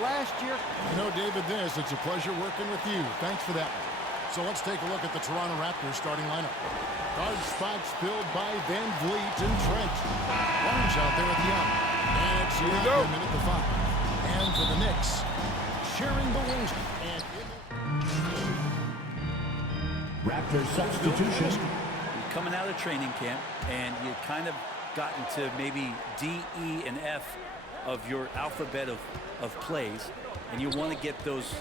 last year. You know, David, it's a pleasure working with you. Thanks for that. So let's take a look at the Toronto Raptors starting lineup. Guard spots filled by Van Vliet and Trent. Orange out there at the end. And it's Siakam in at the 5. And for the Knicks, sharing the wings. And Raptors substitution. You're coming out of training camp, and you kind of gotten to maybe D, E, and F of your alphabet of plays, and you want to get those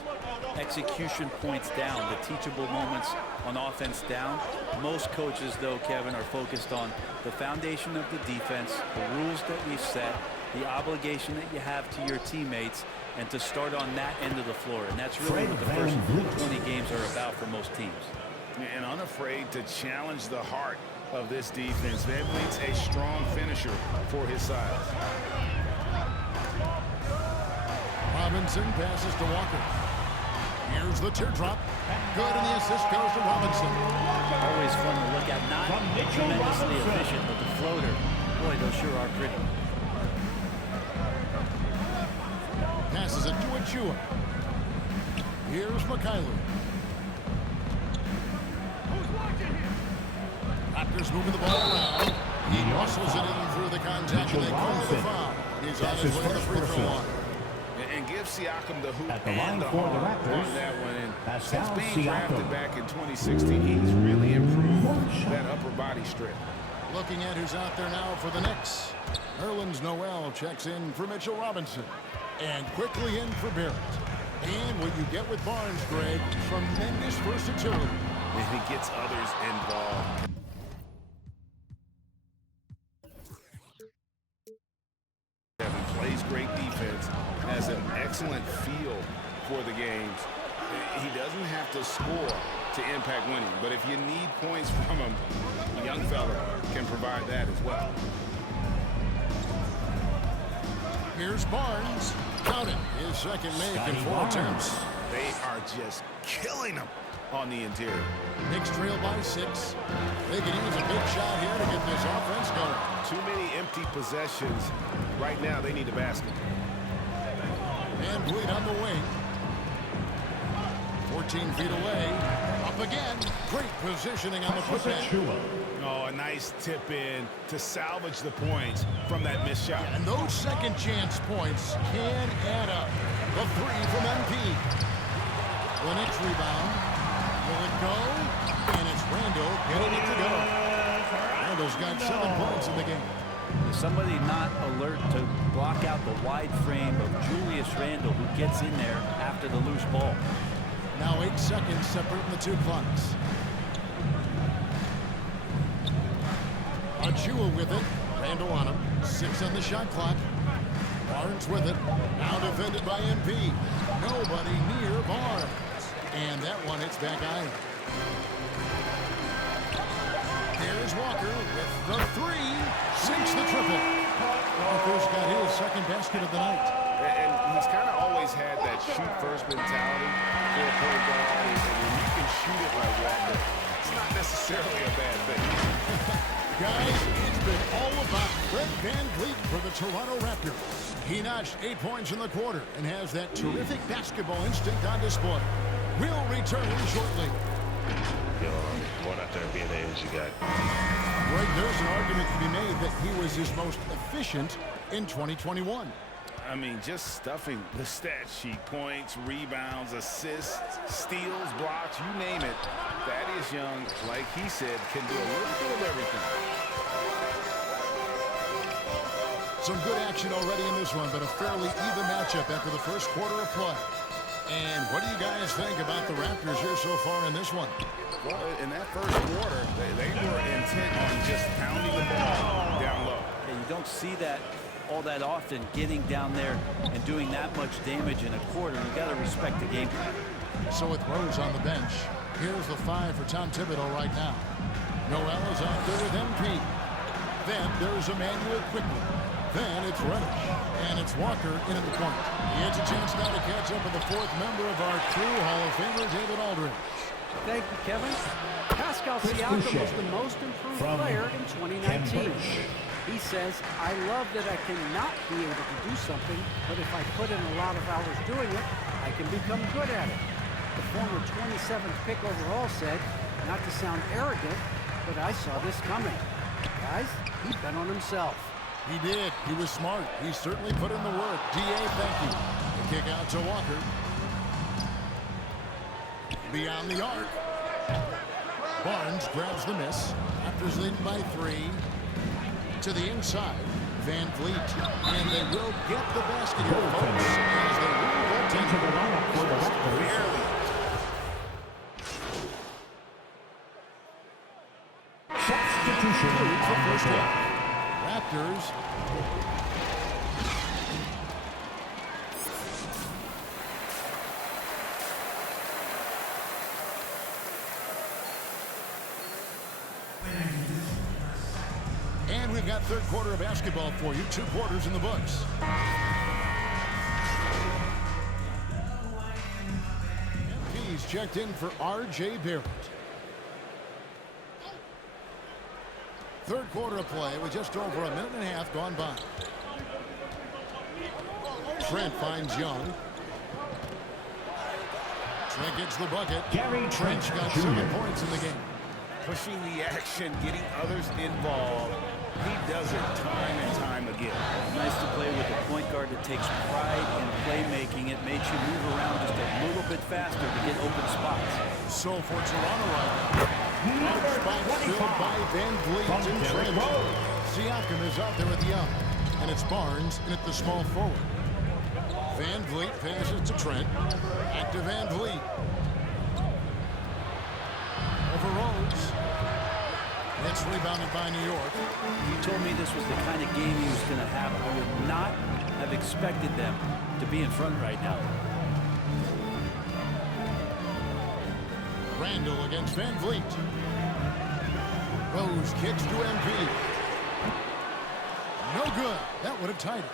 execution points down, the teachable moments on offense down. Most coaches, though, Kevin, are focused on the foundation of the defense, the rules that we've set, the obligation that you have to your teammates, and to start on that end of the floor. And that's really what the first 20 games are about for most teams. And unafraid to challenge the heart of this defense. Van Vliet's a strong finisher for his size. Robinson passes to Walker. Here's the teardrop. Good, and the assist goes to Robinson. Always fun to look at. Not tremendously efficient, but the floater, boy, those sure are pretty. Passes it to Achua. Here's McCayley. Raptors moving the ball around. He muscles it in through the contact, and they call it a foul. He's on his way to the free throw line. And give Siakam the hoop At the and line the for the hard Raptors, on that one. And Pascal since being drafted Siakam. back in 2016, he's really improved that upper body strip. Looking at who's out there now for the Knicks. Nerlens Noel checks in for Mitchell Robinson. And quickly in for Barrett. And what you get with Barnes, Greg, tremendous versatility. And he gets others involved. He plays great defense, has an excellent feel for the games. He doesn't have to score to impact winning, but if you need points from him, the young fella can provide that as well. Here's Barnes. Count it. His second make in 4 attempts. They are just killing him on the interior. Knicks trail by 6. They can use a big shot here to get this offense going. Too many empty possessions. Right now, they need a basket. And Bleed on the wing. 14 feet away. Up again. Great positioning on the putback. Oh, a nice tip in to salvage the points from that missed shot. And those second chance points can add up. The 3 from MP. The next rebound. Will it go? And it's Randall getting it to go. Randall's got 7 points in the game. Somebody not alert to block out the wide frame of Julius Randle, who gets in there after the loose ball. Now 8 seconds separating the two clocks. Achua with it. Randall on him. 6 on the shot clock. Barnes with it. Now defended by MP. Nobody near Barnes. And that one hits back iron. Here's Walker with the 3. Sinks the triple. Walker's got his second basket of the night. And he's kind of always had that shoot-first mentality for a point guard. And when you can shoot it like Walker, it's not necessarily a bad thing. Guys, it's been all about Fred Van Vliet for the Toronto Raptors. He notched 8 points in the quarter and has that terrific basketball instinct on display. We'll return shortly. Going out there and being the as you got. Greg, there's an argument to be made that he was his most efficient in 2021. I mean, just stuffing the stat sheet. Points, rebounds, assists, steals, blocks, you name it. Thaddeus Young, like he said, can do a little bit of everything. Some good action already in this one, but a fairly even matchup after the first quarter of play. And what do you guys think about the Raptors here so far in this one? Well, in that first quarter, they were intent on just pounding the ball down low. Yeah, you don't see that all that often, getting down there and doing that much damage in a quarter. You got to respect the game plan. So with Rose on the bench, here's the 5 for Tom Thibodeau right now. Noel is out there with MP. Then there's Emmanuel quickly. Then it's Reddish. And it's Walker in at the point. He has a chance now to catch up with the 4th member of our crew, Hall of Famer David Aldridge. Thank you, Kevin. Pascal Siakam was the most improved player in 2019. He says, I love that I cannot be able to do something, but if I put in a lot of hours doing it, I can become good at it. The former 27th pick overall said, not to sound arrogant, but I saw this coming. Guys, he bet on himself. He did. He was smart. He certainly put in the work. D.A., thank you. The kick out to Walker. Beyond the arc. Barnes grabs the miss. Raptors lead by 3. To the inside. Van Vliet. And they will get the basket here, folks, as they move Into the lineup for the Raptors. Substitution for on the first court. half. Raptors. And we've got third quarter of basketball for you. 2 quarters in the books. MP's checked in for R.J. Barrett. Third quarter of play with just over a minute and a half gone by. Trent finds Young. Trent gets the bucket. Gary Trent's got Jr. 7 points in the game. Pushing the action, getting others involved. He does it time and time again. Nice to play with a point guard that takes pride in playmaking. It makes you move around just a little bit faster to get open spots. So for Toronto right now, spot filled by Van Vliet and Trent. Siakam is out there at the up, and it's Barnes in at the small forward. Van Vliet passes to Trent. Back to Van Vliet. Over Rose. It's rebounded by New York. He told me this was the kind of game he was going to have. I would not have expected them to be in front right now. Randall against Van Vliet. Rose kicks to MP. No good. That would have tied it.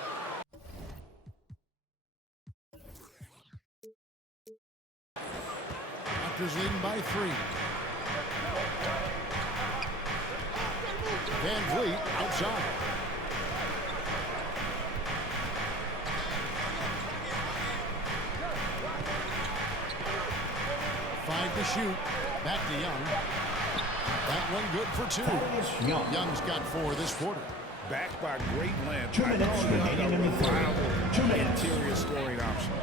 Raptors leading by 3. Van Vliet outside. Five to shoot. Back to Young. That one good for 2. Young's got 4 this quarter. Backed by great length. 2 minutes remaining in the third. 2 minutes. Interior scoring option.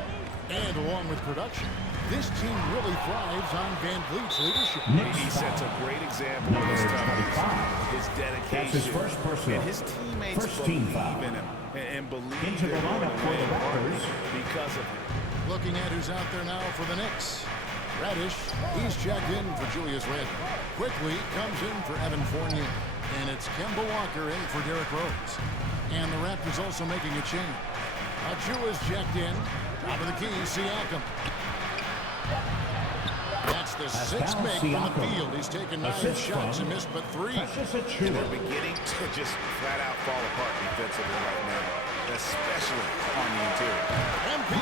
And along with production, this team really thrives on Van Vliet's leadership. He sets a great example of his toughness, his dedication. That's his first personal. And his teammates First team foul. believe in him and believe Into the they're going lineup to for the win Raptors. because of him. Looking at who's out there now for the Knicks. Reddish, he's checked in for Julius Randle. Quickly comes in for Evan Fournier. And it's Kemba Walker in for Derrick Rose. And the Raptors also making a change. Achua's checked in. Top of the key, Siakam. That's the 6th make from the field. He's taken 9 shots and missed but 3. And they're beginning to just flat out fall apart defensively right now, especially on the interior. MP.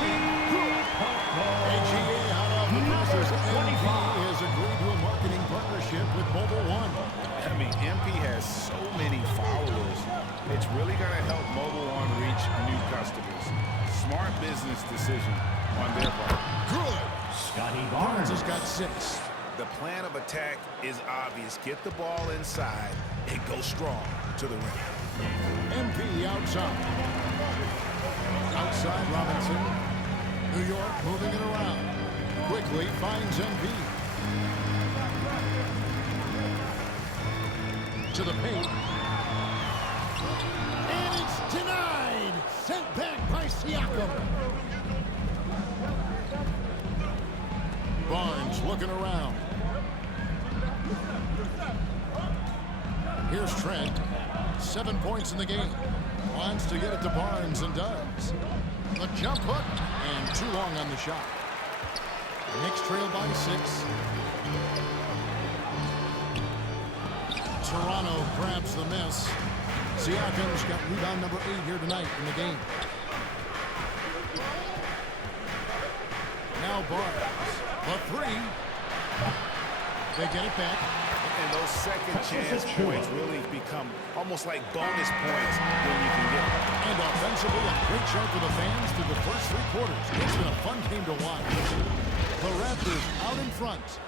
AGA out of the process. MP has agreed to a marketing partnership with Mobile One. I mean, MP has so many followers. It's really going to help Mobile One reach new customers. Smart business decision on their part. Good. Scotty Barnes Barnes has got 6. The plan of attack is obvious. Get the ball inside and go strong to the rim. MP outside. Outside Robinson. New York moving it around. Quickly finds MP. To the paint. And it's denied. Sent back by Siakam. Barnes looking around. Here's Trent. 7 points in the game. Wants to get it to Barnes and does. The jump hook and too long on the shot. Knicks trail by 6. Toronto grabs the miss. Siakam's got rebound number 8 here tonight in the game. Now Barnes. The 3. They get it back. And those second chance points really become almost like bonus points when you can get them. And offensively, a great show for the fans through the first 3 quarters. It's been a fun game to watch. The Raptors out in front,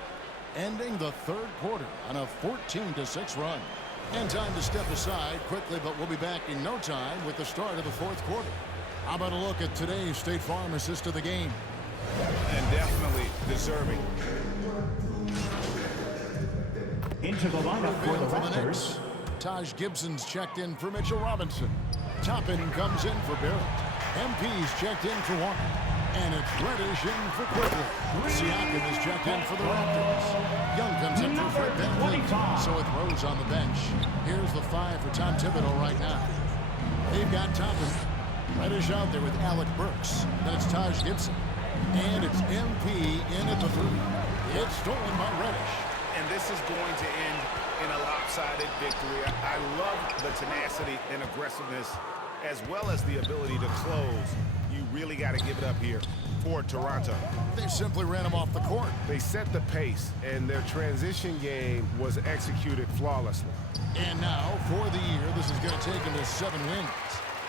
ending the 3rd quarter on a 14-6 run. And time to step aside quickly, but we'll be back in no time with the start of the 4th quarter. How about a look at today's State Farm assist of the game? And definitely deserving. Into the lineup for the Raptors. Taj Gibson's checked in for Mitchell Robinson. Toppin comes in for Barrett. MP's checked in for Walker. And it's Reddish in for Quickly. Siakam is checked in for the Raptors. Young comes in for Fred VanVleet. So with Rose on the bench. Here's the 5 for Tom Thibodeau right now. They've got Toppin. Reddish out there with Alec Burks. Then it's Taj Gibson. And it's MP in at the 3. It's stolen by Reddish. And this is going to end in a lopsided victory. I love the tenacity and aggressiveness as well as the ability to close. You really got to give it up here for Toronto. They simply ran him off the court. They set the pace, and their transition game was executed flawlessly. And now, for the year, this is going to take them to 7 wins.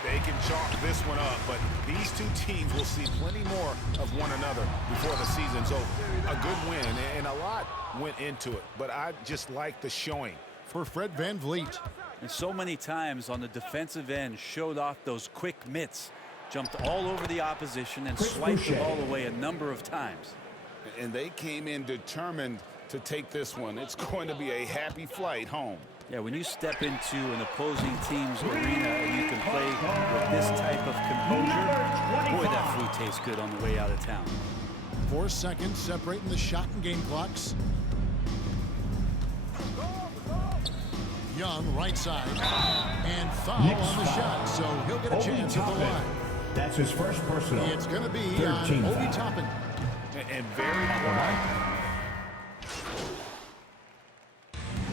They can chalk this one up, but these 2 teams will see plenty more of one another before the season's over. A good win, and a lot went into it, but I just like the showing. For Fred VanVleet. And so many times on the defensive end showed off those quick mitts. Jumped all over the opposition and swiped the ball away a number of times. And they came in determined to take this one. It's going to be a happy flight home. Yeah, when you step into an opposing team's arena and you can play with this type of composure, boy, that food tastes good on the way out of town. 4 seconds separating the shot and game clocks. Young, right side. And foul on the shot, so he'll get a chance at the line. That's his first personal. It's going to be on Obi Toppin. And very quiet.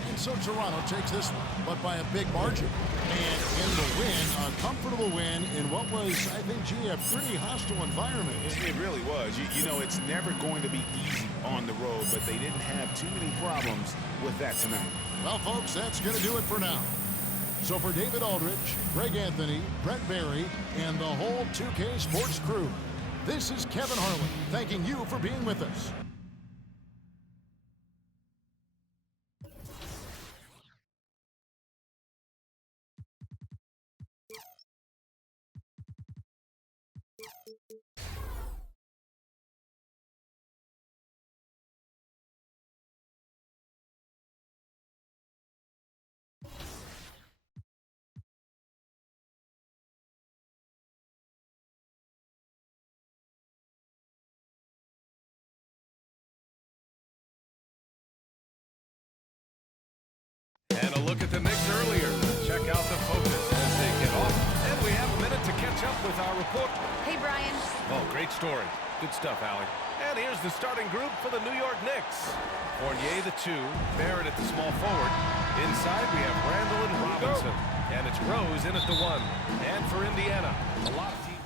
And so Toronto takes this one, but by a big margin. And in the win, a comfortable win in what was, I think, gee, a pretty hostile environment. It really was. You know, it's never going to be easy on the road, but they didn't have too many problems with that tonight. Well, folks, that's going to do it for now. So for David Aldridge, Greg Anthony, Brent Barry, and the whole 2K Sports crew, this is Kevin Harlan thanking you for being with us. And a look at the Knicks earlier. Check out the focus as they get off. And we have a minute to catch up with our report. Hey, Brian. Oh, great story. Good stuff, Allie. And here's the starting group for the New York Knicks. Fournier, the 2. Barrett at the small forward. Inside, we have Randall and Robinson. And it's Rose in at the 1. And for Indiana, a lot of teams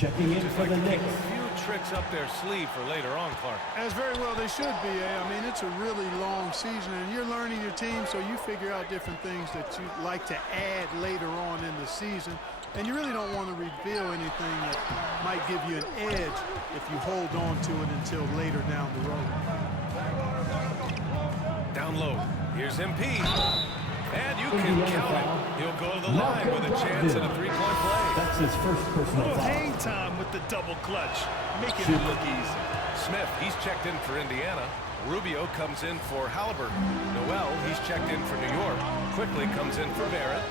Checking in for the Knicks. a few tricks up their sleeve for later on, Clark. As very well they should be. I mean, it's a really long season, and you're learning your team, so you figure out different things that you like to add later on in the season. And you really don't want to reveal anything that might give you an edge if you hold on to it until later down the road. Down low. Here's MP. And you can count it. He'll go to the line with a chance at a 3-point play. That's his first personal foul. Hang time with the double clutch, making it look easy. Smith, he's checked in for Indiana. Rubio comes in for Halliburton. Noel, he's checked in for New York. Quickly comes in for Barrett.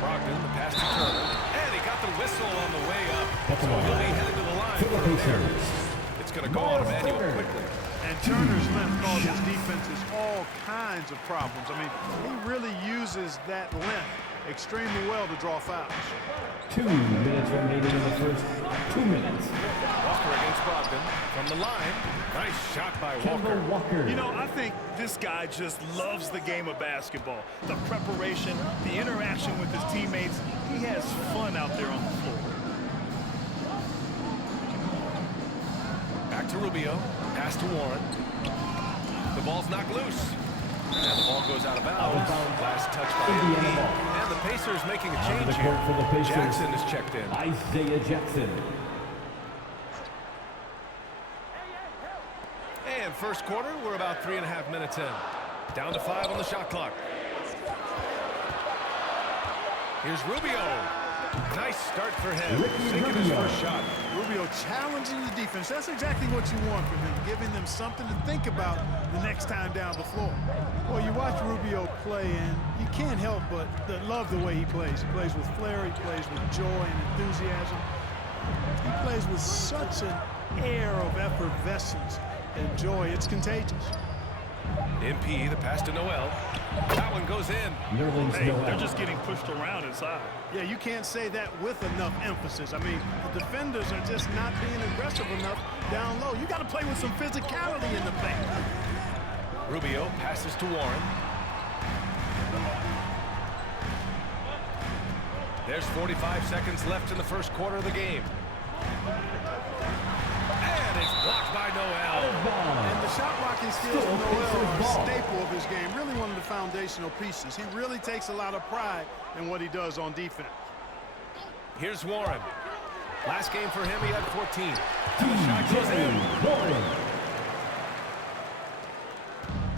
Brogdon, the pass to Turner. And he got the whistle on the way up. So he'll be headed to the line for a Barrett. It's going to go on Emmanuel quickly. And Turner's length caused his defenses all kinds of problems. I mean, he really uses that length extremely well to draw fouls. 2 minutes remaining in the first 2 minutes. Walker against Brogdon from the line. Nice shot by Walker. Walker. You know, I think this guy just loves the game of basketball. The preparation, the interaction with his teammates. He has fun out there on the floor. Back Back to Rubio. Pass to Warren. The ball's knocked loose. And the ball goes out of bounds. Last touch by MP. And the Pacers making a change here. For the Pacers, Jackson is checked in. Isaiah Jackson. And first quarter, we're about 3.5 minutes in. Down to 5 on the shot clock. Here's Rubio. Nice start for him. Sinking his first shot. Rubio challenging the defense. That's exactly what you want from him, giving them something to think about the next time down the floor. Well, you watch Rubio play, and you can't help but love the way he plays. He plays with flair. He plays with joy and enthusiasm. He plays with such an air of effervescence and joy. It's contagious. MP, the pass to Noel. That one goes in. Hey, they're just getting pushed around inside. Yeah, you can't say that with enough emphasis. I mean, the defenders are just not being aggressive enough down low. You got to play with some physicality in the paint. Rubio passes to Warren. There's 45 seconds left in the first quarter of the game. And it's blocked by Noel. And the shot blocking skills of Noel are a staple of his game. Really one of the foundational pieces. He really takes a lot of pride in what he does on defense. Here's Warren. Last game for him, he had 14. And the shot goes in.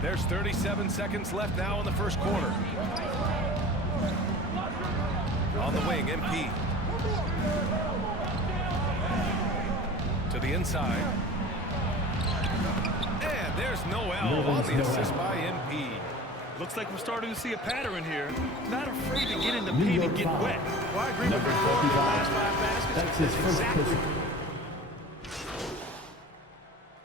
There's 37 seconds left now in the first quarter. On the wing, MP. To the inside. And there's Noel on the assist by MP. Looks like we're starting to see a pattern here. Not afraid to get in the paint and get wet. Well, I agree with the last 5 baskets. That's his first person.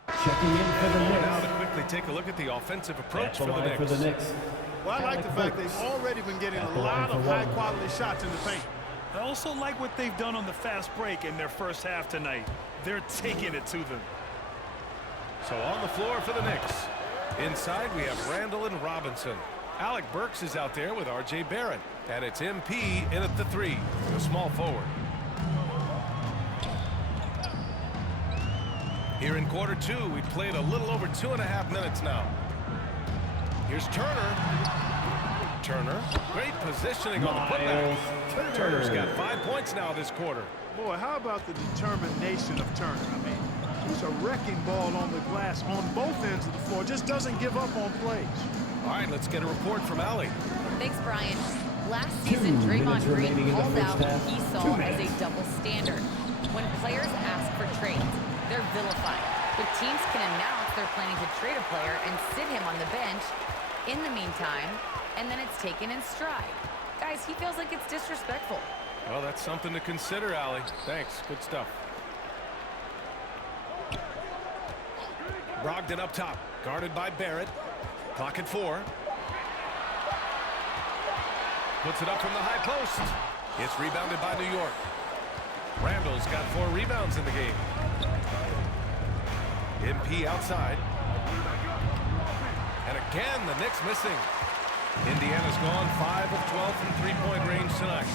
Checking in for the Now to Knicks. quickly take a look at the offensive approach For the Knicks. Well, I like the fact they've already been getting a lot of high-quality shots in the paint. I also like what they've done on the fast break in their first half tonight. They're taking it to them. So on the floor for the Knicks. Inside, we have Randall and Robinson. Alec Burks is out there with R.J. Barrett. And it's MP in at the 3, the small forward. Here in quarter 2, we played a little over 2.5 minutes now. Here's Turner. Turner, great positioning on the putback. Turner's got 5 points now this quarter. Boy, how about the determination of Turner? I mean, he's a wrecking ball on the glass on both ends of the floor. Just doesn't give up on plays. All right, let's get a report from Allie. Thanks, Brian. Last season, Draymond Green called out what he saw as a double standard. When players ask for trades, they're vilified. But teams can announce they're planning to trade a player and sit him on the bench in the meantime, and then it's taken in stride. Guys, he feels like it's disrespectful. Well, that's something to consider, Allie. Thanks. Good stuff. Brogdon up top, guarded by Barrett. Clock at 4. Puts it up from the high post. It's rebounded by New York. Randall's got 4 rebounds in the game. MP outside. And again, the Knicks missing. Indiana's gone 5 of 12 from three-point range tonight.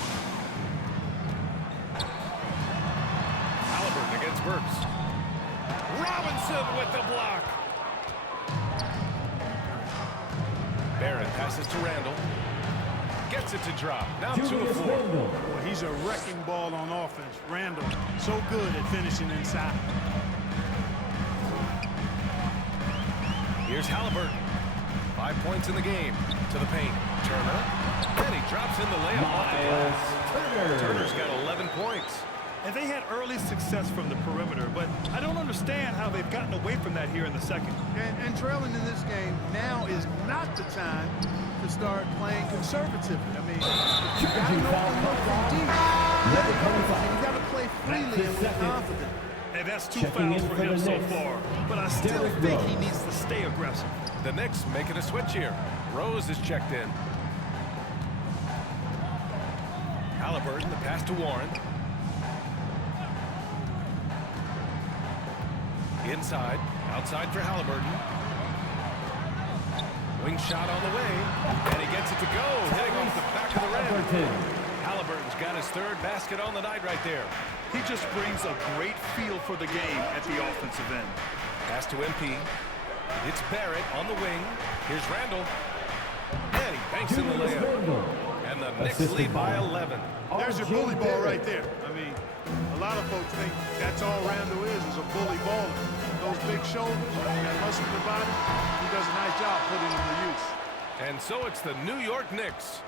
Halliburton against Burks. Robinson with the block. Barrett passes to Randall. Gets it to drop. Now 2 of 4. Well, he's a wrecking ball on offense. Randall, so good at finishing inside. Here's Halliburton. 5 points in the game. To the paint. Turner. And he drops in the layup off the glass. Turner's got 11 points. And they had early success from the perimeter, but I don't understand how they've gotten away from that here in the second. And trailing in this game, now is not the time to start playing conservatively. I mean, you got to know the look from deep. You got to play freely and with confidence. And that's 2 fouls for him so far. But I still think he needs to stay aggressive. The Knicks making a switch here. Rose is checked in. Halliburton, the pass to Warren. Inside, outside for Halliburton. Wing shot on the way, and he gets it to go, hitting off the back of the rim. Halliburton's got his third basket on the night right there. He just brings a great feel for the game at the offensive end. Pass to MP. It's Barrett on the wing. Here's Randall. And he banks in the layup. And the Knicks lead by 11. There's your bully ball right there. I mean, a lot of folks think that's all Randall is a bully baller. Those big shoulders, that muscular body, he does a nice job putting them to use. And so it's the New York Knicks.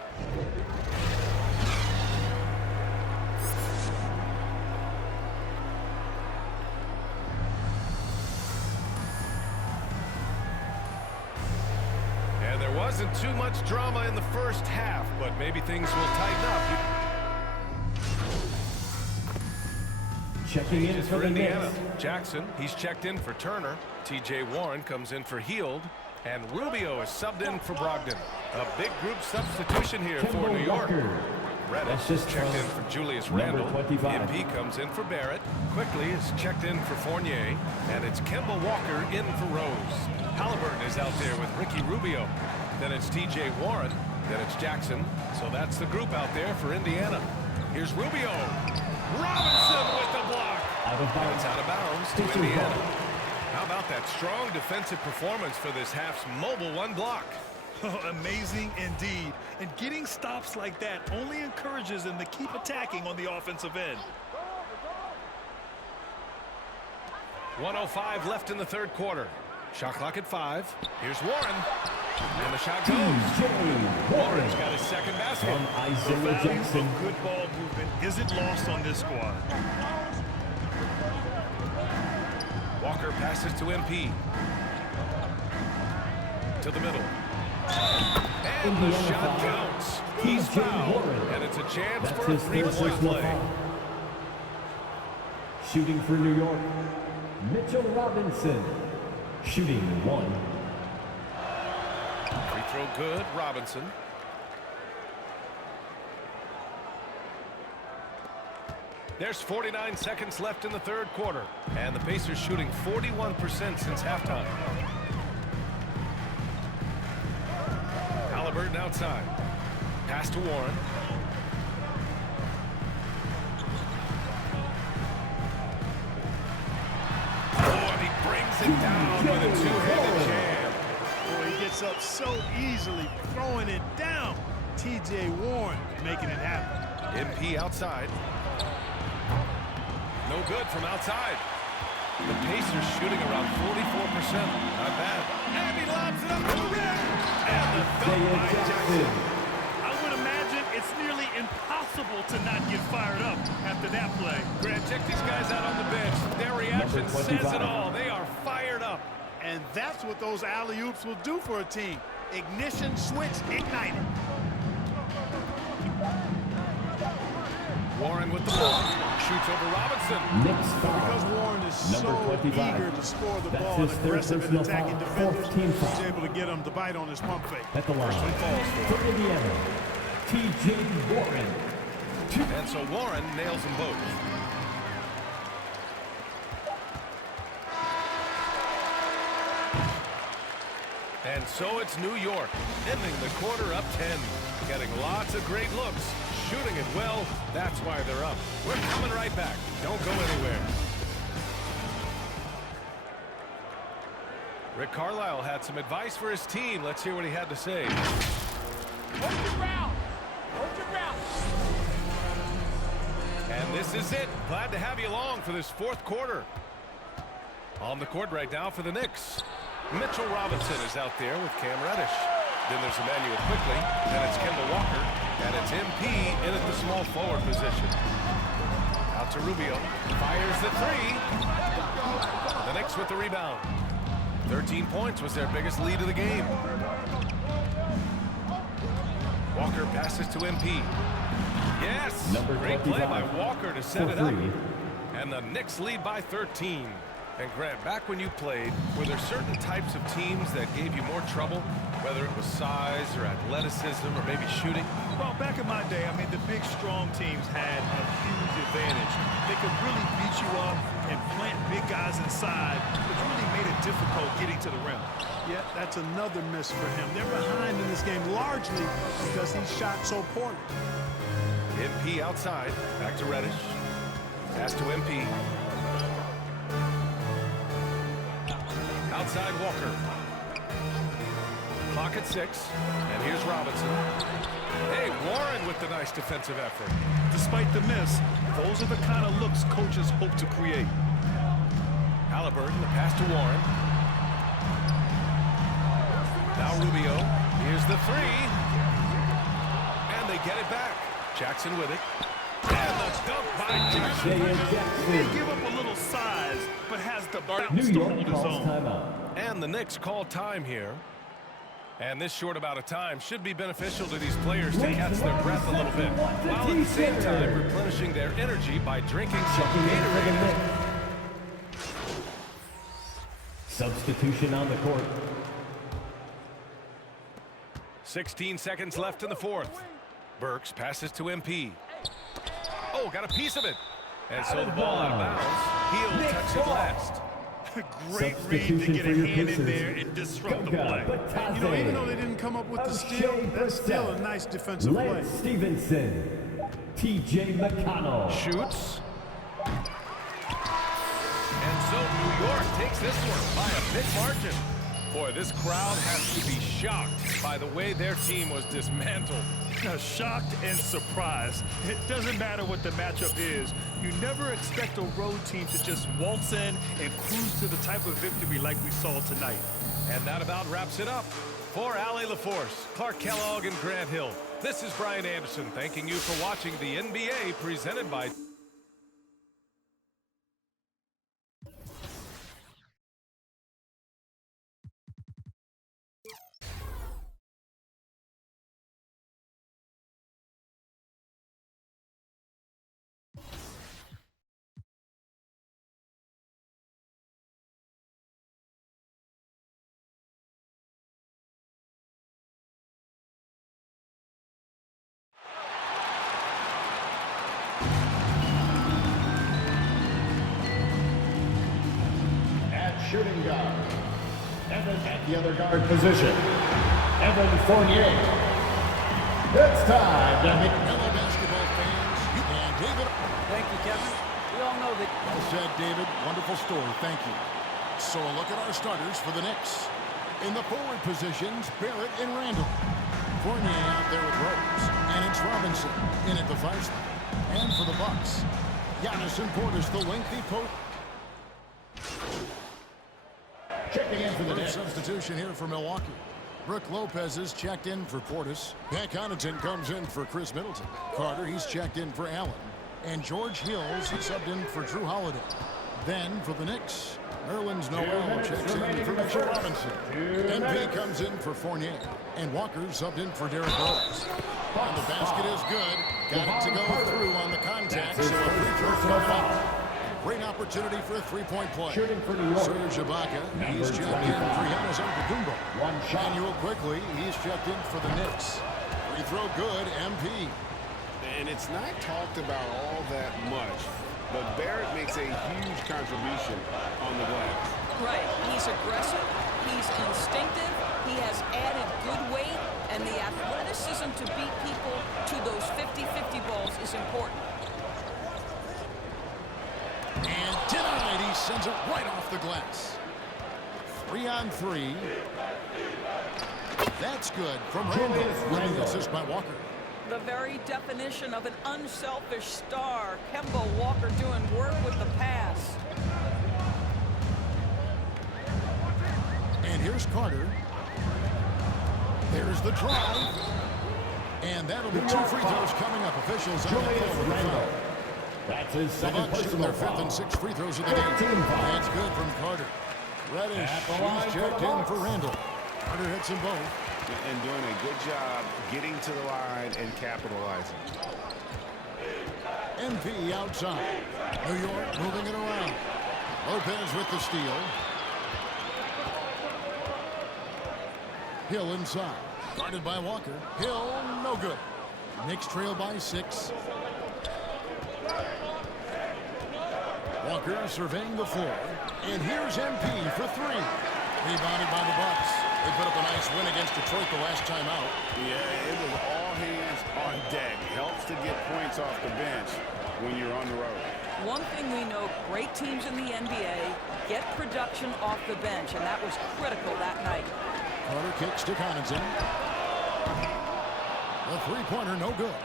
And there wasn't too much drama in the first half, but maybe things will tighten up. Checking in for Indiana. Jackson, he's checked in for Turner. T.J. Warren comes in for Heald. And Rubio is subbed in for Brogdon. A big group substitution here for New York. Reddish is checked in for Julius Randle. MP comes in for Barrett. Quickly is checked in for Fournier. And it's Kemba Walker in for Rose. Halliburton is out there with Ricky Rubio. Then it's T.J. Warren. Then it's Jackson. So that's the group out there for Indiana. Here's Rubio. Robinson with the block. And it's out of bounds to Indiana. How about that strong defensive performance for this half's mobile one block? Oh, amazing indeed. And getting stops like that only encourages them to keep attacking on the offensive end. 1:05 left in the third quarter. Shot clock at 5. Here's Warren. And the shot goes. Warren's got his second basket. The value of good ball movement isn't lost on this squad. Walker passes to MP. To the middle. And the shot counts. He's fouled. And it's a chance for a three-point play. Shooting for New York, Mitchell Robinson. Shooting 1. Free throw good, Robinson. There's 49 seconds left in the third quarter. And the Pacers shooting 41% since halftime. Halliburton outside. Pass to Warren. Oh, and he brings it down with a two-handed jam. Boy, he gets up so easily, throwing it down. T.J. Warren making it happen. MP outside. No good from outside. The Pacers shooting around 44%. Not bad. And he lobs it up to the rim. And the dunk by Jackson. I would imagine it's nearly impossible to not get fired up after that play. Grant, check these guys out on the bench. Their reaction says it all. They are fired up. And that's what those alley-oops will do for a team. Ignition switch ignited. Warren with the ball. Shoots over Robinson. Because Warren is so eager to score the ball and aggressive in attacking defenders, he's able to get him to bite on his pump fake. At the line, for Indiana, T.J. Warren. And so Warren nails them both. And so it's New York, ending the quarter up 10. Getting lots of great looks. Shooting it well. That's why they're up. We're coming right back. Don't go anywhere. Rick Carlisle had some advice for his team. Let's hear what he had to say. Hold your ground. Hold your ground. And this is it. Glad to have you along for this fourth quarter. On the court right now for the Knicks. Mitchell Robinson is out there with Cam Reddish. Then there's Emmanuel Quickly, and it's Kemba Walker, and it's MP in at the small forward position. Out to Rubio, fires the three. The Knicks with the rebound. 13 points was their biggest lead of the game. Walker passes to MP. Yes, great play by Walker to set it up. And the Knicks lead by 13. And Grant, back when you played, were there certain types of teams that gave you more trouble, whether it was size or athleticism or maybe shooting? Well, back in my day, I mean, the big, strong teams had a huge advantage. They could really beat you up and plant big guys inside, which really made it difficult getting to the rim. Yeah, that's another miss for him. They're behind in this game largely because he shot so poorly. MP outside. Back to Reddish. Pass to MP. Outside Walker. Clock at 6. And here's Robinson. Hey, Warren with the nice defensive effort. Despite the miss, those are the kind of looks coaches hope to create. Halliburton, the pass to Warren. Now Rubio. Here's the 3. And they get it back. Jackson with it. And the dunk by Jackson. He may give up a little size, but has the bounce New to York hold his calls own. timeout. And the Knicks call time here. And this short amount of time should be beneficial to these players to catch their breath a little bit, while at the same time replenishing their energy by drinking some Gatorade. Substitution on the court. 16 seconds left in the fourth. Burks passes to MP. Oh, got a piece of it. And so the ball out of bounds. He'll touch it last. Great read to get a hand in there and disrupt the play. You know, even though they didn't come up with the steal, that's still a nice defensive play. Lance Stevenson. T.J. McConnell. Shoots. And so New York takes this one by a big margin. Boy, this crowd has to be shocked by the way their team was dismantled. Shocked and surprised. It doesn't matter what the matchup is. You never expect a road team to just waltz in and cruise to the type of victory like we saw tonight. And that about wraps it up. For Allie LaForce, Clark Kellogg, and Grant Hill, this is Brian Anderson thanking you for watching the NBA presented by... Shooting guard. Evan at the other guard position. Evan Fournier. It's time to hit. Hello, basketball fans. And David. Thank you, Kevin. We all know that. Well said, David. Wonderful story. Thank you. So a look at our starters for the Knicks. In the forward positions, Barrett and Randall. Fournier out there with Rose. And it's Robinson in at the 5 spot. And for the Bucks, Giannis and Portis, the lengthy post. Checking in for the substitution here for Milwaukee. Brooke Lopez is checked in for Portis. Pat Connaughton comes in for Chris Middleton. Carter, he's checked in for Allen. And George Hills, he subbed in for Drew Holiday. Then for the Knicks, Nerlens Noel checks in for Mitchell Robinson. MP comes in for Fournier. And Walker subbed in for Derrick Rose. And the basket is good. Got it to go through on the contact, so a free throw coming up. Great opportunity for a three-point play. Shooting for New York. Serge Ibaka, he's checked in for Giannis Antetokounmpo. One shot. Manuel quickly, he's checked in for the Knicks. Free throw good, MP. And it's not talked about all that much, but Barrett makes a huge contribution on the glass. Right. He's aggressive. He's instinctive. He has added good weight, and the athleticism to beat people to those 50-50 balls is important. And denied, he sends it right off the glass. 3-on-3. That's good from Randall. With the assist by Walker. The very definition of an unselfish star. Kemba Walker doing work with the pass. And here's Carter. There's the drive. And that'll be 2 free throws coming up. Officials on the call for the foul. That's his The second Bucks shooting their personal 5th and foul. 6th free throws of the game. That's good from Carter. Reddish, he's checked in for Randall. Carter hits them both. And doing a good job getting to the line and capitalizing. MP outside. New York moving it around. Lopez with the steal. Hill inside. Guarded by Walker. Hill, no good. Knicks trail by 6. Walker surveying the floor. And here's MP for 3. Rebounded by the Bucks. They put up a nice win against Detroit the last time out. Yeah, it was all hands on deck. Helps to get points off the bench when you're on the road. One thing we know, great teams in the NBA get production off the bench, and that was critical that night. Carter kicks to Connaughton. A three-pointer, no good.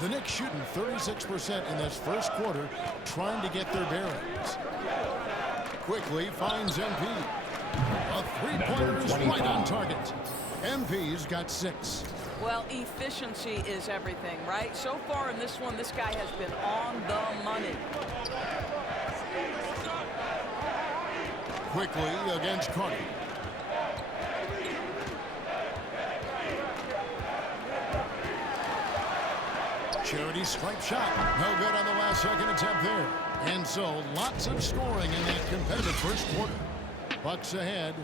The Knicks shooting 36% in this first quarter, trying to get their bearings. Quickly finds MP. A three-pointer is right on target. MP's got 6. Well, efficiency is everything, right? So far in this one, this guy has been on the money. Quickly against Carter. Charity stripe shot. No good on the last second attempt there. And so lots of scoring in that competitive first quarter. Bucks ahead.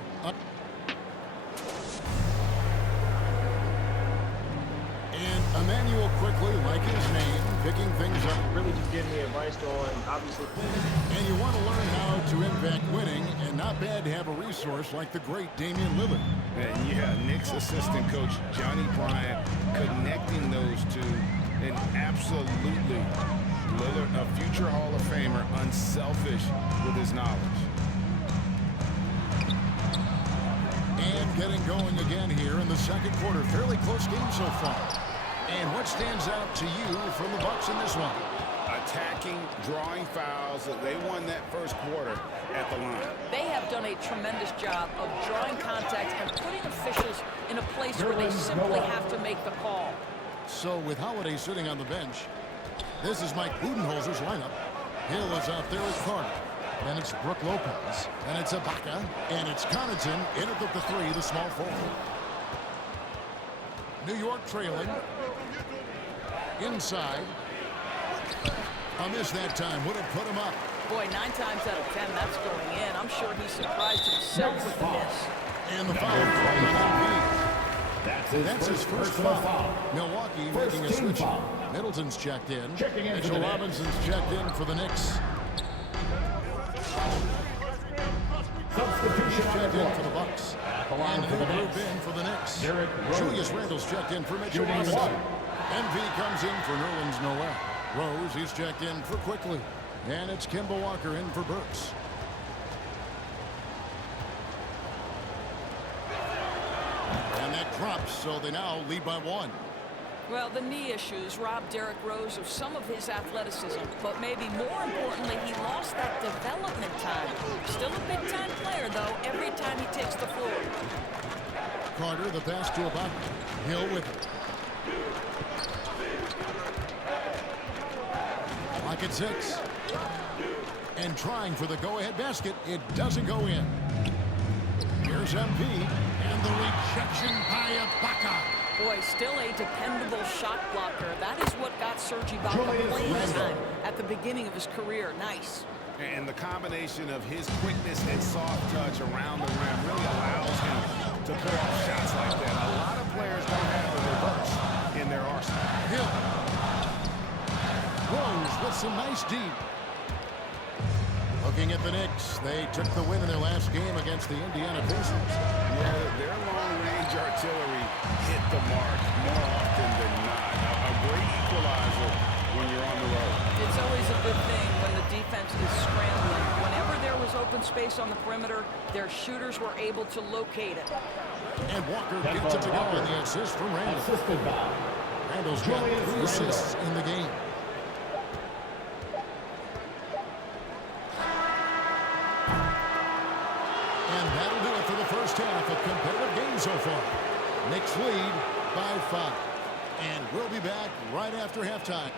And Emmanuel quickly, like his name, picking things up. Really just giving me advice on, obviously. And you want to learn how to impact winning, and not bad to have a resource like the great Damian Lillard. And yeah, Knicks assistant coach Johnny Bryant connecting those two. And absolutely, Lillard, a future Hall of Famer, unselfish with his knowledge. And getting going again here in the second quarter. Fairly close game so far. And what stands out to you from the Bucks in this one? Attacking, drawing fouls. They won that first quarter at the line. They have done a tremendous job of drawing contact and putting officials in a place where they simply have to make the call. So with Holiday sitting on the bench, this is Mike Budenholzer's lineup. Hill is out there with Carter. And it's Brook Lopez. And it's Ibaka. And it's Connaughton in at the 3, the small forward. New York trailing. Inside. A miss that time. Would have put him up. Boy, 9 times out of 10, that's going in. I'm sure he's surprised himself with the miss. And the foul on That's his first foul. Milwaukee making a switch. Middleton's checked in. Mitchell Robinson's checked in for the Knicks. Substitution checked in for the Bucks. And he'll move in for the Knicks. Julius Randle's checked in for Mitchell Robinson. MV comes in for Nerlens Noel. Rose, he's checked in for Quickly. And it's Kemba Walker in for Burks. And that drops, so they now lead by 1. Well, the knee issues robbed Derrick Rose of some of his athleticism, but maybe more importantly, he lost that development time. Still a big-time player, though, every time he takes the floor. Carter, the pass to Ibaka. Hill with it. Clock at 6. And trying for the go-ahead basket. It doesn't go in. Here's MP. And the rejection by Ibaka. Boy, still a dependable shot blocker. That is what got Serge Ibaka playing time at the beginning of his career. Nice. And the combination of his quickness and soft touch around the rim really allows him to pull off shots like that. A lot of players don't have the reverse in their arsenal. Hill. Rose with some nice deep. Looking at the Knicks, they took the win in their last game against the Indiana Pacers. Yeah, their long-range artillery hit the mark more often than not. A great equalizer when you're on the road. It's always a good thing when the defense is scrambling. Whenever there was open space on the perimeter, their shooters were able to locate it. And Walker gets it to go in the assist from Randle. Randle's got 3 assists in the game. And that'll do it for the first half. A competitive game so far. Knicks lead by 5. And we'll be back right after halftime.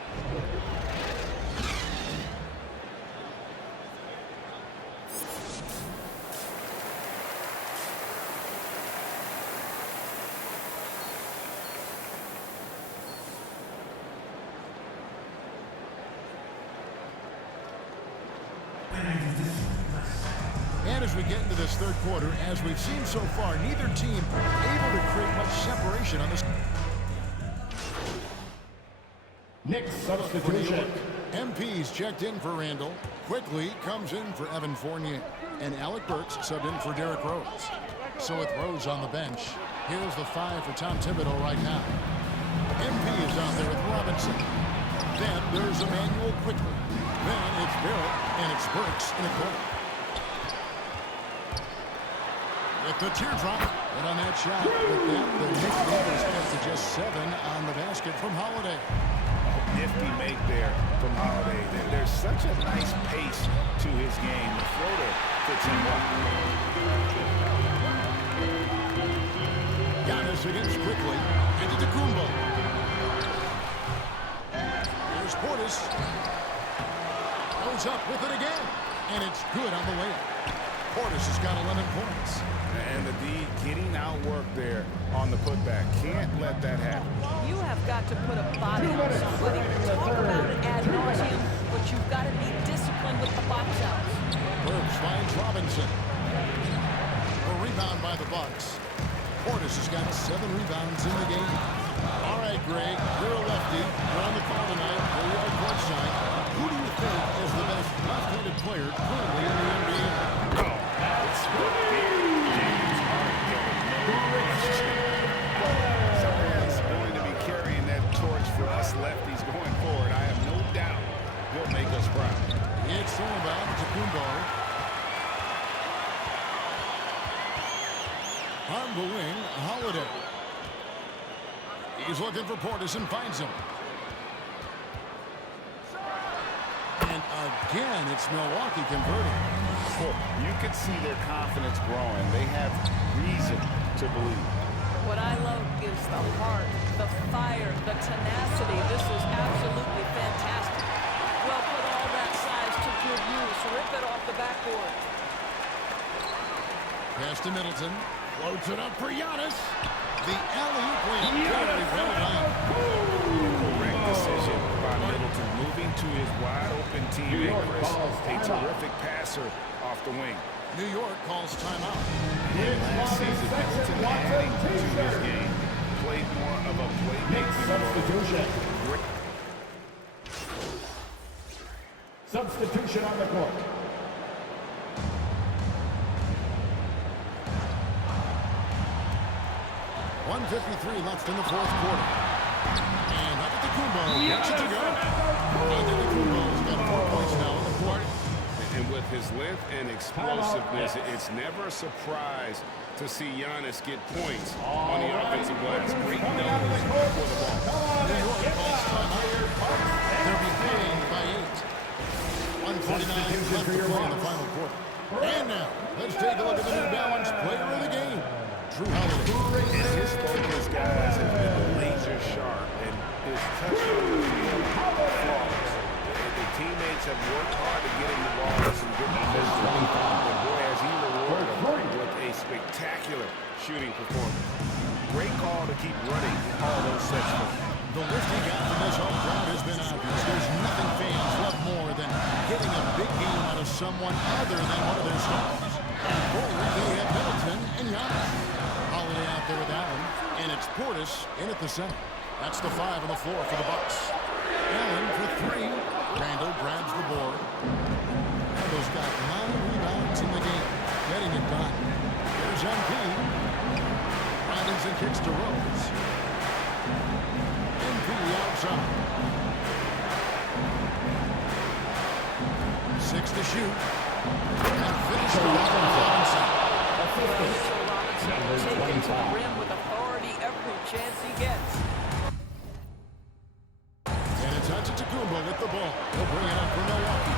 And as we get into this third quarter, as we've seen so far, neither team able to create much separation on this. Knicks substitution. MP's checked in for Randle. Quickly comes in for Evan Fournier. And Alec Burks subbed in for Derrick Rose. So with Rose on the bench, here's the 5 for Tom Thibodeau right now. MP is out there with Robinson. Then there's Emmanuel quickly. Then it's Barrett, and it's Burks in a corner. With the teardrop, and on that shot, with that, the Knicks numbers get to just 7 on the basket from Holiday. Nifty make there from Holiday. There's such a nice pace to his game. The floater fits him well. Giannis against quickly. Into Tacumbo. Here's Portis. Goes up with it again. And it's good on the way up. Portis has got 11 points. And the D getting outworked there on the putback. Can't let that happen. You have got to put a body on somebody. Talk about it ad nauseum, but you've got to be disciplined with the box outs. Burbs finds Robinson. A rebound by the Bucks. Portis has got 7 rebounds in the game. All right, Greg, you're a lefty. You're on the call tonight. Here you are courtside. Who do you think is the best left-handed player currently in the NBA? It's James Harden. Someone's going to be carrying that torch for us lefties going forward. I have no doubt he'll make us proud. It's all about Tacumbo. On the wing, Holiday. He's looking for Portis and finds him. And again, it's Milwaukee converting. You can see their confidence growing. They have reason to believe. What I love is the heart, the fire, the tenacity. This is absolutely fantastic. Well, put all that size to good use. Rip it off the backboard. Pass to Middleton. Floats it up for Giannis. The alley-oop very well done. Correct decision by Middleton, moving to his wide-open teammate, Chris. A terrific passer off the wing. New York calls timeout. Last season, Middleton adding to his game. Played more of a playmaking Substitution. role. Substitution on the court. 1:53 left in the 4th quarter. And Antetokounmpo gets it to go. Antetokounmpo's got 4 points now in the court. And with his length and explosiveness, it's never a surprise to see Giannis get points on the offensive glass. Great nose for the ball. New York calls timeout. They're behind by 8. 1:49 left to play in the final quarter. And now, let's take a look at the New Balance player of the game. Drew Holiday. And his focus, guys, has been laser sharp, and his touch on the field flawless. The teammates have worked hard to get him the ball in some good position. And boy, has he rewarded them with a spectacular shooting performance. Great call to keep running all those sets for him. The lift he got from this home crowd has been obvious. There's nothing fans love more than getting a big game out of someone other than one of their stars. And forward, they have Middleton and Giannis. Holiday out there with Allen, and it's Portis in at the center. That's the 5 on the floor for the Bucks. Allen for 3. Randall grabs the board. Randall's got 9 rebounds in the game, getting it done. Here's MP. Robinson kicks to Rose. MP outside. 6 to shoot. And finish the Robinson. Taken to the rim with authority every chance he gets. And it's Antetokounmpo with the ball. He'll bring it up for Milwaukee.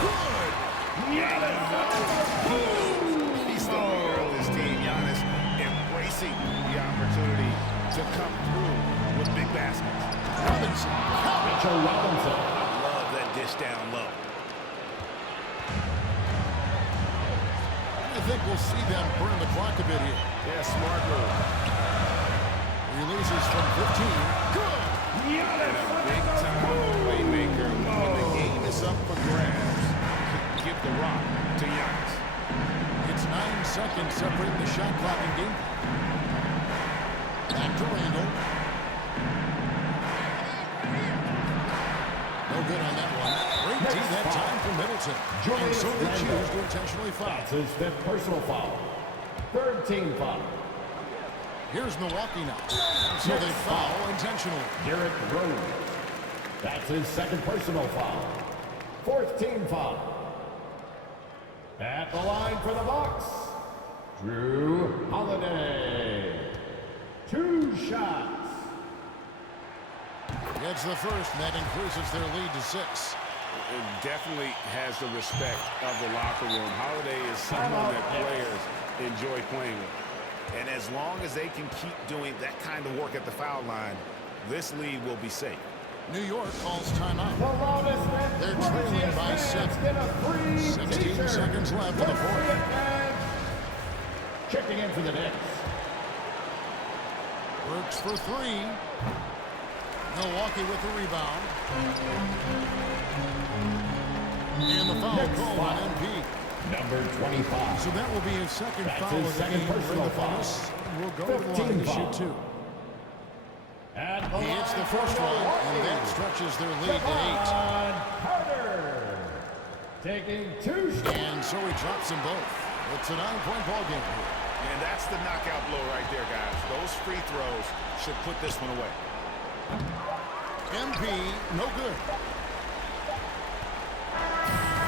Good! He's the leader of this team, Giannis, embracing the opportunity to come through with big baskets. Robinson. Mitchell Robinson. Love that dish down low. I think we'll see them burn the clock a bit here. Yeah, smart move. Releases from 15. Good! And a big-time playmaker when the game is up for grabs. Give the rock to Giannis. It's 9 seconds separating the shot clock and game. Back to Randall. No good on that one. Great Tee that time for Middleton. And so they choose to intentionally foul. That's his 5th personal foul. 3rd team foul. Here's Milwaukee now. So they foul intentionally. Derrick Rose. That's his 2nd personal foul. 4th team foul. At the line for the Bucks, Drew Holiday. 2 shots. Gets the first, and that increases their lead to 6. It definitely has the respect of the locker room. Holiday is someone that players enjoy playing with. And as long as they can keep doing that kind of work at the foul line, this lead will be safe. New York calls timeout. They're trailing by 7. 16 seconds left in the 4th. Checking in for the Knicks. Works for 3. Milwaukee with the rebound. And the foul called on MP. Number 25. So that will be his 2nd foul his of the 2nd game. personal foul. We'll go to the line to shoot 2. He hits the first one, and that stretches their lead to 8. Carter taking 2 shots. And so he drops them both. It's a 9-point ball game here. And that's the knockout blow right there, guys. Those free throws should put this one away. MP, no good.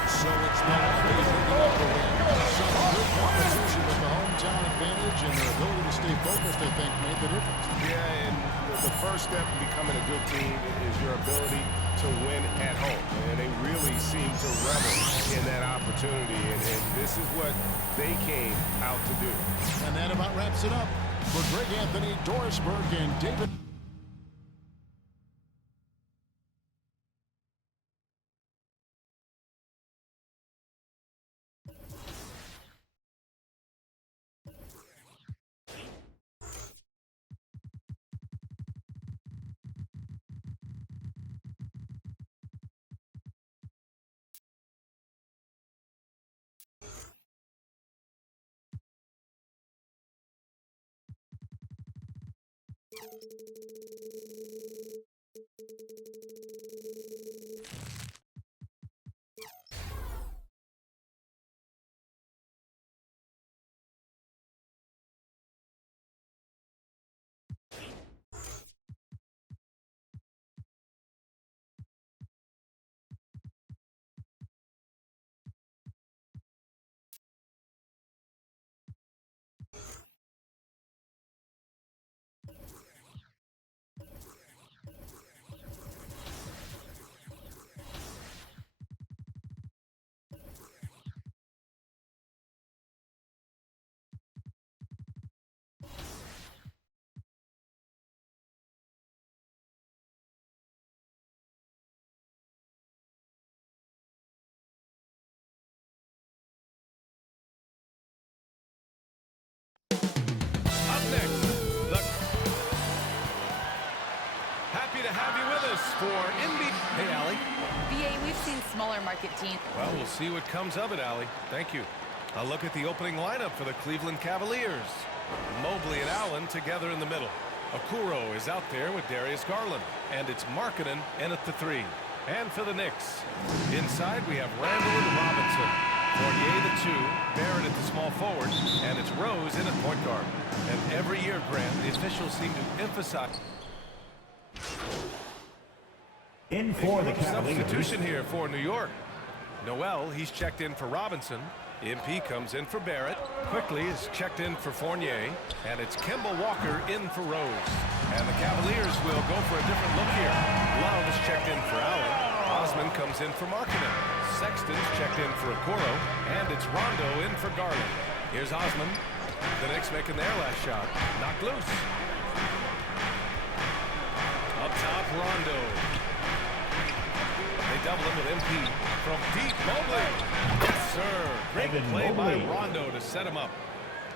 So it's Milwaukee picking up the win. Some good competition with the hometown advantage and their ability to stay focused, I think, made the difference. Yeah, and the first step in becoming a good team is your ability to win at home. And they really seem to revel in that opportunity. And this is what they came out to do. And that about wraps it up for Greg Anthony, Dorisberg, and David. To have you with us for NBA. Hey, Allie. BA, we've seen smaller market teams. Well, we'll see what comes of it, Allie. Thank you. A look at the opening lineup for the Cleveland Cavaliers. Mobley and Allen together in the middle. Okoro is out there with Darius Garland. And it's Markkanen in at the 3. And for the Knicks, inside we have Randall and Robinson. Fournier the 2, Barrett at the small forward, and it's Rose in at point guard. And every year, Grant, the officials seem to emphasize in for the Cavaliers. Substitution here for New York. Noel, he's checked in for Robinson. MP comes in for Barrett. Quickly is checked in for Fournier. And it's Kemba Walker in for Rose. And the Cavaliers will go for a different look here. Love is checked in for Allen. Osman comes in for Markkanen. Sexton's checked in for Okoro. And it's Rondo in for Garland. Here's Osman. The Knicks making their last shot. Knocked loose. Up top, Rondo. They double him with MP from deep. Mobley. Yes, sir. Great play by Rondo to set him up.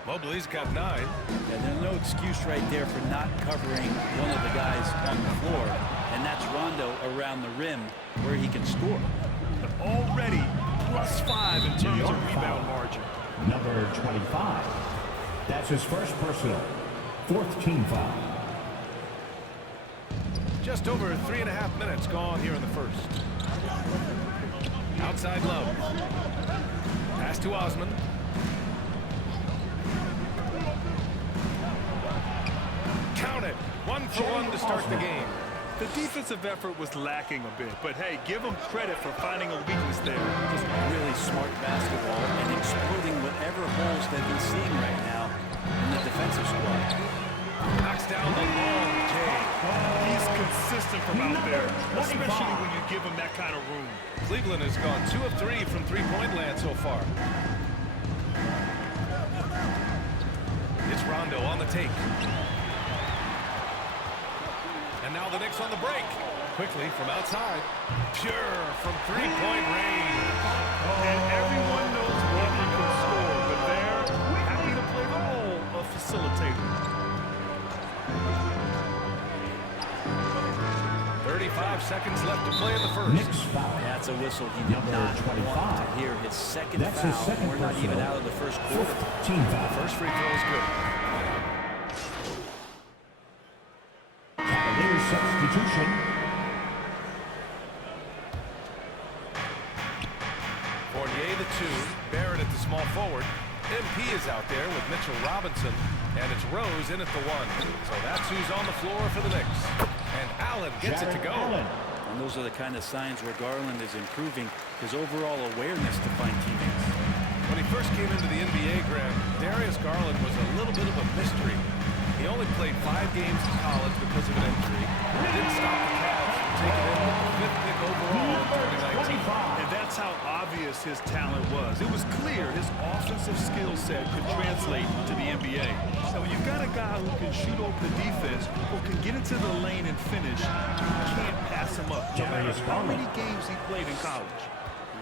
Mobley's got 9. And there's no excuse right there for not covering one of the guys on the floor. And that's Rondo around the rim where he can score. Already +5 in terms of rebound margin. Number 25. That's his first personal. 4th team foul. Just over 3.5 minutes gone here in the first. Outside Love. Pass to Osman. Count it. 1 for 1 to start the game. The defensive effort was lacking a bit, but hey, give them credit for finding a weakness there. Just really smart basketball and exploiting whatever holes they've been seeing right now in the defensive squad. Knocks down the long J. He's consistent from out there, especially when you give him that kind of room. Cleveland has gone 2 of 3 from three-point land so far. It's Rondo on the take. And now the Knicks on the break. Quickly from outside. Pure from three-point range. And everyone knows Butler can score, but they're happy to play the role of facilitator. 35 seconds left to play in the first. That's a whistle he did not want to hear. His second foul. We're not even out of the first quarter. The first free throw is good. Cavaliers substitution. Fournier the 2. Barrett at the small forward. MP is out there with Mitchell Robinson. And it's Rose in at the 1. So that's who's on the floor for the Knicks. And Allen gets it to go. And those are the kind of signs where Garland is improving his overall awareness to find teammates. When he first came into the NBA, Graham, Darius Garland was a little bit of a mystery. He only played 5 games in college because of an injury. It didn't stop the Cavs from taking him with the 5th pick overall in 2019. And that's how obvious his talent was. It was clear his offensive skill set could translate to the NBA. So when you've got a guy who can shoot over the defense, who can get into the lane and finish, you can't pass him up, no matter how many games he played in college.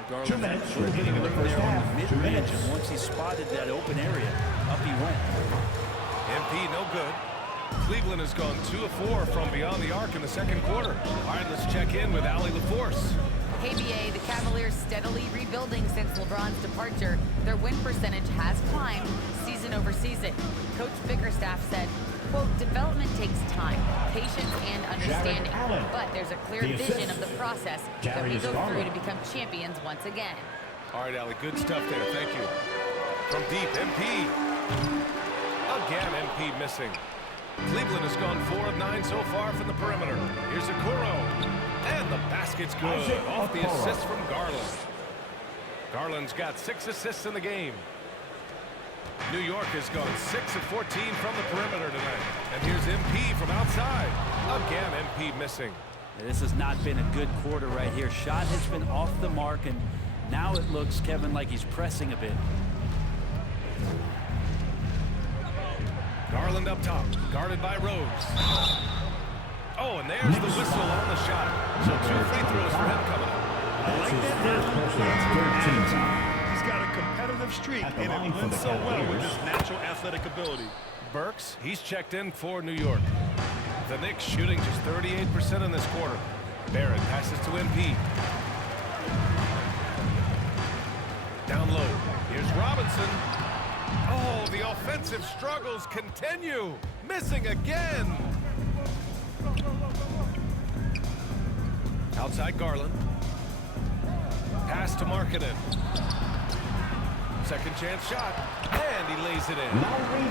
Garland had short getting room there on the mid-range, and once he spotted that open area, up he went. MP no good. Cleveland has gone 2 of 4 from beyond the arc in the second quarter. All right, let's check in with Allie LaForce. Hey, BA, the Cavaliers steadily rebuilding since LeBron's departure. Their win percentage has climbed season over season. Coach Bickerstaff said, quote, development takes time, patience, and understanding. But there's a clear vision of the process that we go through to become champions once again. All right, Allie, good stuff there. Thank you. From deep, MP. Again, MP missing. Cleveland has gone 4 of 9 so far from the perimeter. Here's Okoro. And the basket's good off the assist from Garland. Garland's got 6 assists in the game. New York has gone 6 of 14 from the perimeter tonight. And here's MP from outside. Again, MP missing. This has not been a good quarter right here. Shot has been off the mark, and now it looks, Kevin, like he's pressing a bit. Garland up top, guarded by Rose. Oh, and there's the whistle on the shot. So 2 free throws for him coming up. I like that. He's got a competitive streak, and it blends so well with his natural athletic ability. Burks, he's checked in for New York. The Knicks shooting just 38% in this quarter. Barrett passes to MP. Down low. Here's Robinson. Oh, the offensive struggles continue. Missing again. Outside Garland. Pass to Markkanen. Second chance shot. And he lays it in.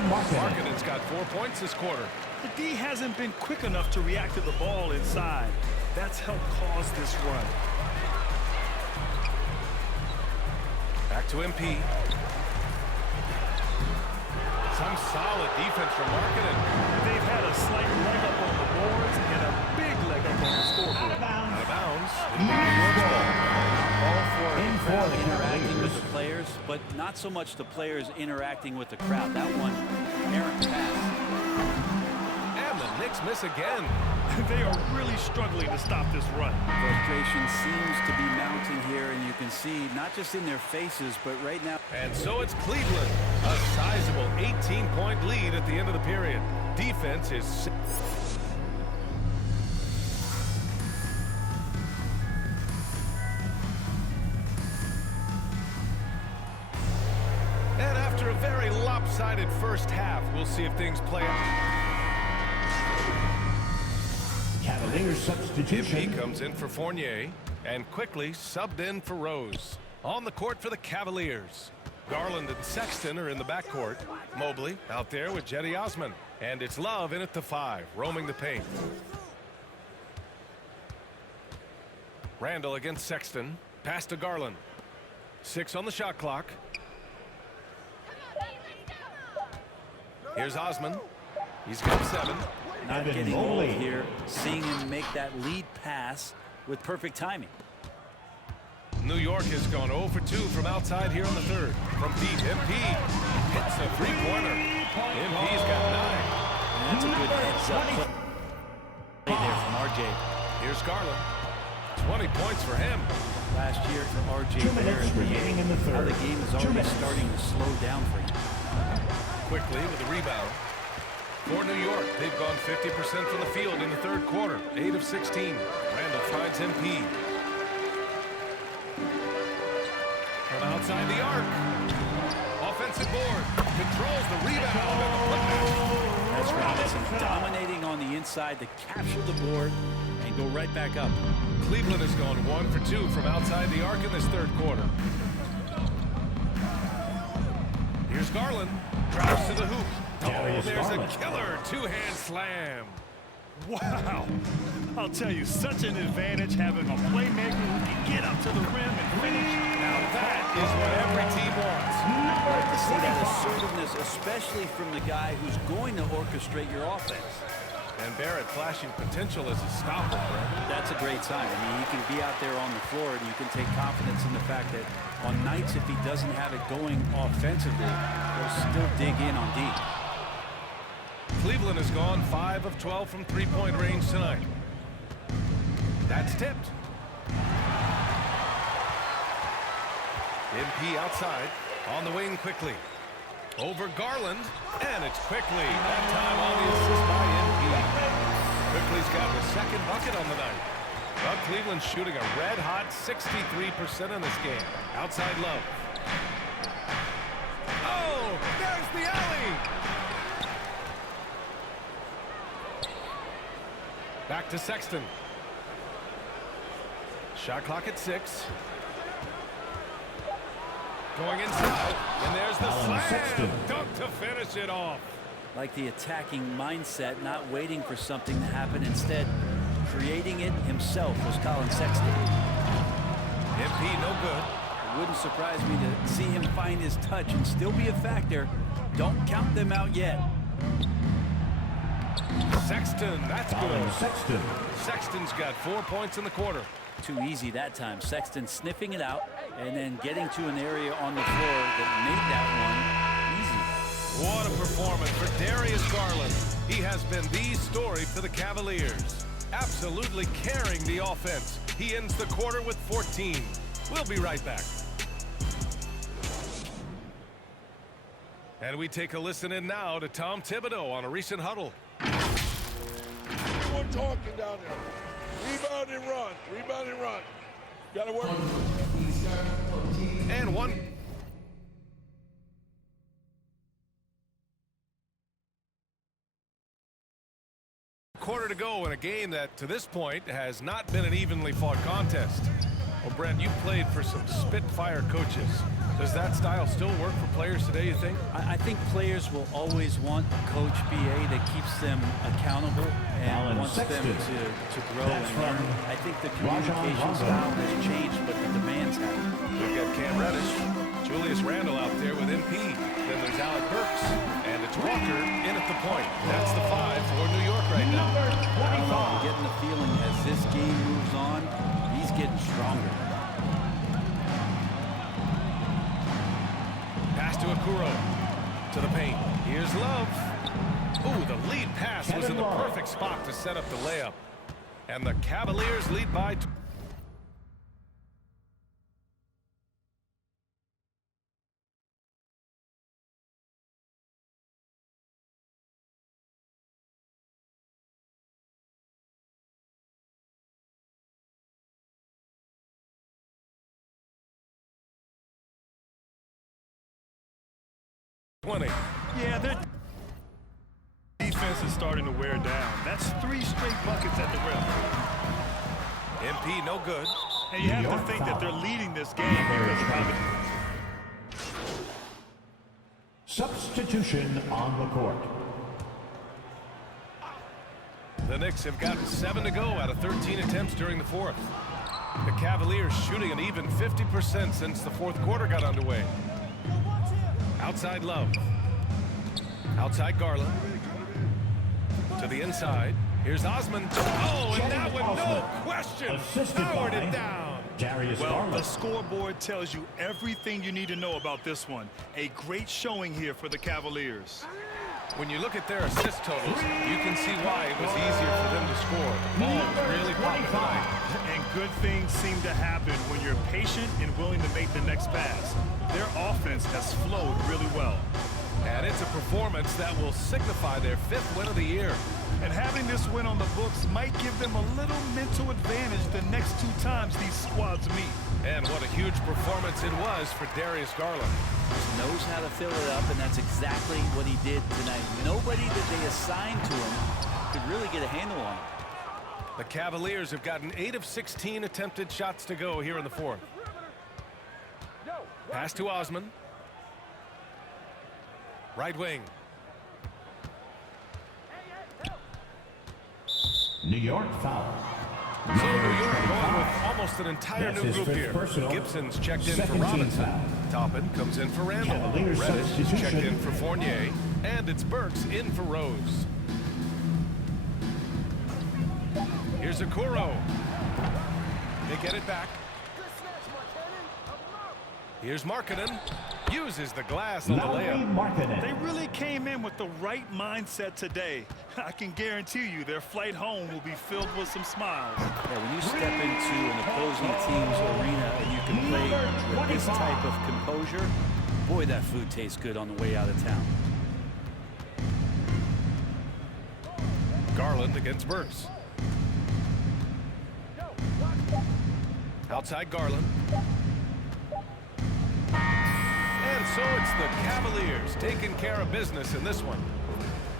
Markkanen's got 4 points this quarter. The D hasn't been quick enough to react to the ball inside. That's helped cause this run. Back to MP. Some solid defense from Markkanen. They've had a slight leg up on the boards and a big leg up on the scoreboard. Out of bounds. All for the crowd interacting with the players, but not so much the players interacting with the crowd. That one, errant pass. And the Knicks miss again. They are really struggling to stop this run. Frustration seems to be mounting here, and you can see not just in their faces, but right now. And so it's Cleveland. A sizable 18-point lead at the end of the period. Defense is... And after a very lopsided first half, we'll see if things play out. Cavaliers substitution. MP comes in for Fournier, And quickly subbed in for Rose. On the court for the Cavaliers. Garland and Sexton are in the backcourt. Mobley out there with Jetty Osman. And it's Love in at the 5, roaming the paint. Randall against Sexton. Pass to Garland. 6 on the shot clock. Here's Osman. He's got 7. Not getting old here. Seeing him make that lead pass with perfect timing. New York has gone 0 for 2 from outside here in the 3rd. From deep, MP hits a three-pointer. MP's got 9. And that's a good heads-up play there from RJ. Here's Garland. 20 points for him. Last year for RJ Barrett. How the game is already starting to slow down for him. Quickly with a rebound. For New York, they've gone 50% from the field in the 3rd quarter. 8 of 16. Randall finds MP. From outside the arc. Offensive board. Controls the rebound and the putback. That's Robinson dominating on the inside to capture the board and go right back up. Cleveland has gone 1 for 2 from outside the arc in this 3rd quarter. Here's Garland. Drives to the hoop. Oh, there's a killer 2-hand slam. Wow. I'll tell you, such an advantage having a playmaker who can get up to the rim and finish. Now that is what every team wants. I'd like to see that assertiveness, especially from the guy who's going to orchestrate your offense. And Barrett flashing potential as a stopper. That's a great sign. I mean, he can be out there on the floor, and you can take confidence in the fact that on nights, if he doesn't have it going offensively, he'll still dig in on deep. Cleveland has gone 5 of 12 from three-point range tonight. That's tipped. MP outside. On the wing quickly. Over Garland. And it's quickly. That time on the assist by MP. Quickly's got the 2nd bucket on the night. But Cleveland's shooting a red-hot 63% in this game. Outside Love. Oh, there's the alley. Back to Sexton. Shot clock at 6. Going inside, and there's the slam. Dunk to finish it off. Like the attacking mindset, not waiting for something to happen. Instead, creating it himself was Colin Sexton. MP no good. It wouldn't surprise me to see him find his touch and still be a factor. Don't count them out yet. Sexton, that's good. Sexton's got 4 points in the quarter. Too easy that time. Sexton sniffing it out and then getting to an area on the floor that made that one easy. What a performance for Darius Garland. He has been the story for the Cavaliers. Absolutely carrying the offense. He ends the quarter with 14. We'll be right back. And we take a listen in now to Tom Thibodeau on a recent huddle. We're talking down there. Rebound and run. Rebound and run. Got to work. And one. Quarter to go in a game that, to this point, has not been an evenly fought contest. Well, Brent, you played for some Spitfire coaches. Does that style still work for players today, you think? I think players will always want a coach, BA, that keeps them accountable and wants them to grow and learn. I think the communication style has changed, but the demands haven't. We've got Cam Reddish, Julius Randle out there with MP. Then there's Alec Burks, and it's Walker in at the point. That's the 5 for New York right now. I don't know, I'm getting the feeling as this game moves on, he's getting stronger. Pass to Okuro. To the paint. Here's Love. Ooh, the lead pass was in the perfect spot to set up the layup. And the Cavaliers lead by 2. Yeah, their defense is starting to wear down. That's 3 straight buckets at the rim. MP no good. And you have to think that they're leading this game because of how Substitution on the court. The Knicks have gotten 7 to go out of 13 attempts during the fourth. The Cavaliers shooting an even 50% since the fourth quarter got underway. Outside Love. Outside Garland. To the inside. Here's Osman. Oh, and that one, no question, powered it down. Well, the scoreboard tells you everything you need to know about this one. A great showing here for the Cavaliers. When you look at their assist totals, you can see why it was easier for them to score. The ball was really popping tonight. And good things seem to happen when you're patient and willing to make the next pass. Their offense has flowed really well. And it's a performance that will signify their 5th win of the year. And having this win on the books might give them a little mental advantage the next 2 times these squads meet. And what a huge performance it was for Darius Garland. Just knows how to fill it up, and that's exactly what he did tonight. Nobody that they assigned to him could really get a handle on him. The Cavaliers have gotten 8 of 16 attempted shots to go here in the fourth. Pass to Osman. Right wing. New York foul. So New York going with almost an entire new group here. Gibson's checked in for Robinson. Toppin comes in for Randall. Reddish is checked in for Fournier. And it's Burks in for Rose. Here's Okoro. They get it back. Here's Markkanen. Uses the glass on the layup. They really came in with the right mindset today. I can guarantee you their flight home will be filled with some smiles. Yeah, when you step into an opposing team's arena and you can play with this type of composure, boy, that food tastes good on the way out of town. Garland against Burks. Outside Garland. And so it's the Cavaliers taking care of business in this one.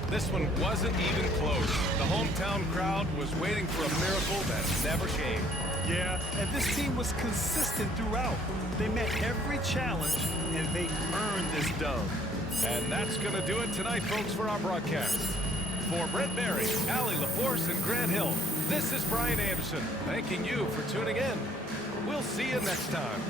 This one wasn't even close. The hometown crowd was waiting for a miracle that never came. Yeah, and this team was consistent throughout. They met every challenge, and they earned this dub. And that's going to do it tonight, folks, for our broadcast. For Brent Barry, Allie LaForce, and Grant Hill, this is Brian Anderson, thanking you for tuning in. We'll see you next time.